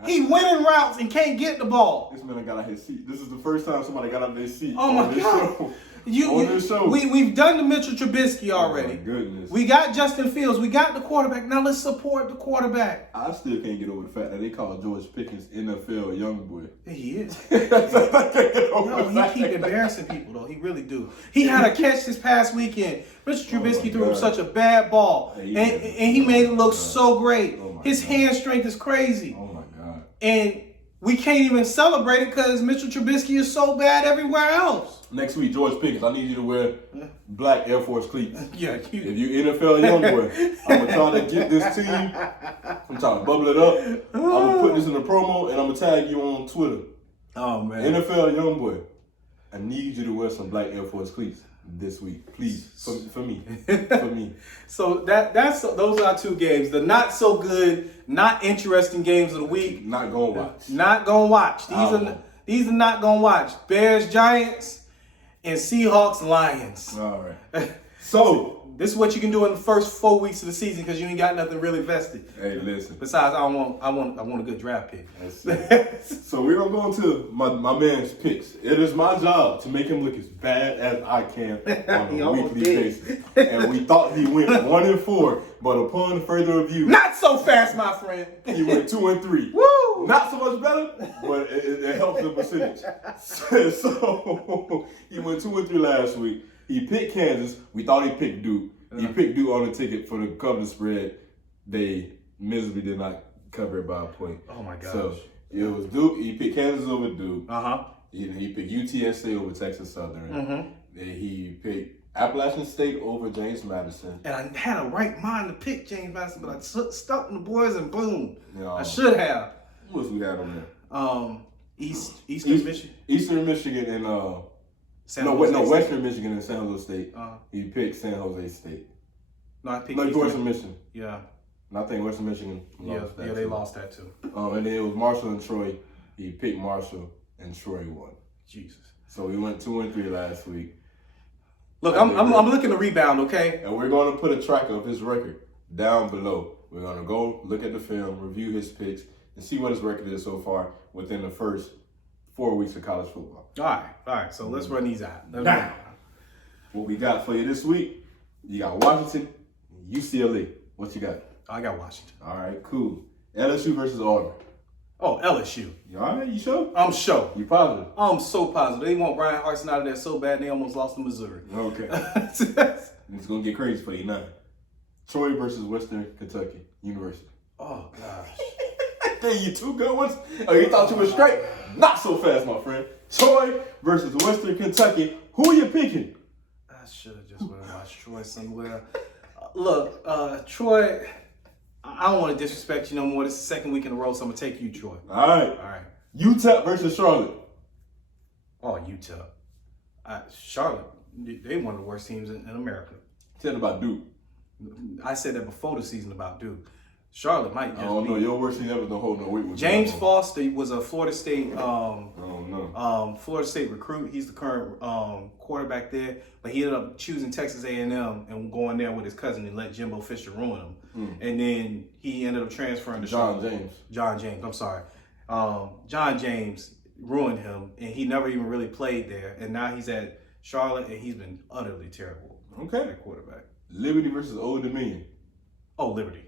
He winning routes and can't get the ball. This man got out his seat. This is the first time somebody got out of their seat. Oh my God. We've done the Mitchell Trubisky already. Oh my goodness. We got Justin Fields. We got the quarterback. Now let's support the quarterback. I still can't get over the fact that they call George Pickens NFL young boy. He is. No, he keep embarrassing people though. He really do. He had a catch this past weekend. Mitchell Trubisky threw him such a bad ball, and he made it look so great. His hand strength is crazy. Oh my God. And we can't even celebrate it because Mitchell Trubisky is so bad everywhere else. Next week, George Pickens, I need you to wear black Air Force cleats. Yeah, if you NFL young boy, I'm gonna try to get this to you. I'm trying to bubble it up. I'm gonna put this in a promo and I'm gonna tag you on Twitter. Oh man, NFL young boy, I need you to wear some black Air Force cleats this week, please, for me. So those are our 2 games. The not so good, not interesting games of the week. Not gonna watch. Not gonna watch. These are not gonna watch. Bears, Giants, and Seahawks, Lions. All right. So this is what you can do in the first 4 weeks of the season because you ain't got nothing really vested. Hey, listen. Besides, I want a good draft pick. So we're gonna go into my man's picks. It is my job to make him look as bad as I can on a weekly basis. And we thought he went 1-4, but upon further review, not so fast, my friend. He went 2-3. Woo! Not so much better, but it helps the percentage. So he went 2-3 last week. He picked Kansas. We thought he picked Duke. He picked Duke on the ticket for the cover the spread. They miserably did not cover it by a point. Oh my gosh. So it was Duke. He picked Kansas over Duke. Uh-huh. He picked UTSA over Texas Southern. Mm-hmm. Then he picked Appalachian State over James Madison. And I had a right mind to pick James Madison, but I stuck in the boys and boom. I should have. What else we had on there? Eastern Michigan. Eastern Michigan and Western Michigan and San Jose State. He picked San Jose State. No, I picked Western Michigan. Yeah. And I think Western Michigan lost that. Yeah, they lost that too. And then it was Marshall and Troy. He picked Marshall and Troy won. Jesus. So we went 2-3 last week. Look, I'm looking to rebound, okay? And we're going to put a tracker of his record down below. We're going to go look at the film, review his picks, and see what his record is so far within the first 4 weeks of college football. All right. So let's run these out. Now, what we got for you this week, you got Washington, UCLA. What you got? I got Washington. All right, cool. LSU versus Auburn. Oh, LSU. You all right? You sure? I'm sure. You positive? I'm so positive. They want Brian Harsin out of there so bad they almost lost to Missouri. Okay. It's going to get crazy for you now. Troy versus Western Kentucky University. Oh, gosh. Gave you 2 good ones? Oh, you thought you were straight? Not so fast, my friend. Troy versus Western Kentucky. Who are you picking? I should have just went and watched Troy somewhere. Look, Troy, I don't want to disrespect you no more. This is the 2nd week in a row, so I'm going to take you, Troy. All right. UTEP versus Charlotte. Oh, UTEP. Charlotte, they one of the worst teams in America. Tell them about Duke. I said that before the season about Duke. Charlotte might. I don't know. Your worst team ever don't hold no weight with James Foster was a Florida State. Florida State recruit. He's the current quarterback there, but he ended up choosing Texas A&M and going there with his cousin and let Jimbo Fisher ruin him. And then he ended up transferring to John Charlotte. James. John James. I'm sorry. John James ruined him, and he never even really played there. And now he's at Charlotte, and he's been utterly terrible. Okay. At quarterback. Liberty versus Old Dominion. Oh, Liberty.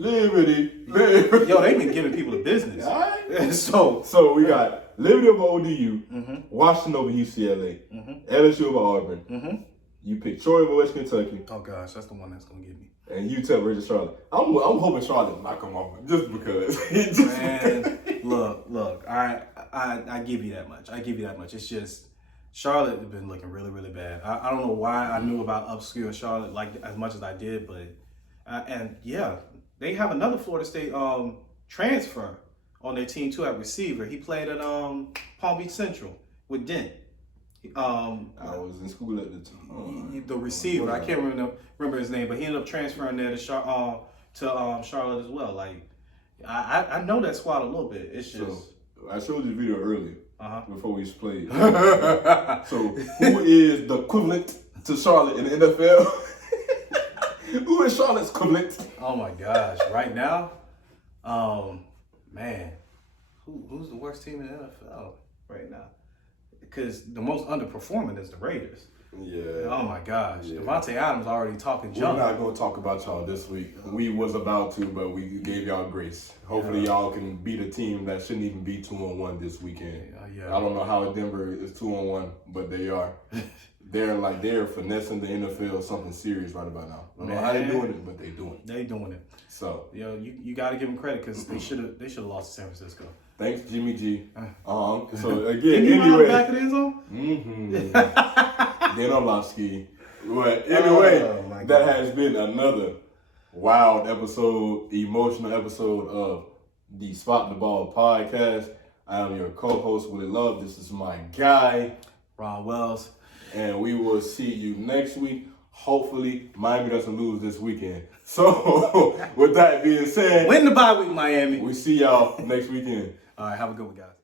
Liberty. Yo, they've been giving people the business. All right. So we got Liberty over ODU, Washington over UCLA, LSU over Auburn. You pick Troy over West Kentucky. Oh gosh, that's the one that's gonna get me. And UTEP versus Charlotte. I'm hoping Charlotte knock them off just because. Man, look. I give you that much. It's just Charlotte has been looking really, really bad. I don't know why I knew about upscale Charlotte like as much as I did, but they have another Florida State transfer on their team too at receiver. He played at Palm Beach Central with Dent. I was in school at the time. The receiver, I can't remember his name, but he ended up transferring there to Charlotte as well. Like I know that squad a little bit. It's just I showed you the video earlier before we played. So who is the equivalent to Charlotte in the NFL? Who is Charlotte's equivalent? Oh my gosh! Right now, man, who's the worst team in the NFL right now? Because the most underperforming is the Raiders. Yeah. Oh my gosh. Yeah. Devontae Adams already talking junk. We're not going to talk about y'all this week. We was about to, but we gave y'all grace. Hopefully y'all can beat a team that shouldn't even be 2-1 this weekend. I don't know how Denver is 2-1, but they are. They're finessing the NFL something serious right about now. I don't know how they're doing it, but they're doing it. They doing it. So you got to give them credit because they should have lost to San Francisco. Thanks, Jimmy G. So again, Didn't he run back of the end zone? Dan Orlovsky. But anyway, that has been another wild episode, emotional episode of the Spot the Ball podcast. I am your co-host, Willie Love. This is my guy, Ron Wells. And we will see you next week. Hopefully, Miami doesn't lose this weekend. So, with that being said, win the bye week, Miami. We see y'all next weekend. All right, have a good one, guys.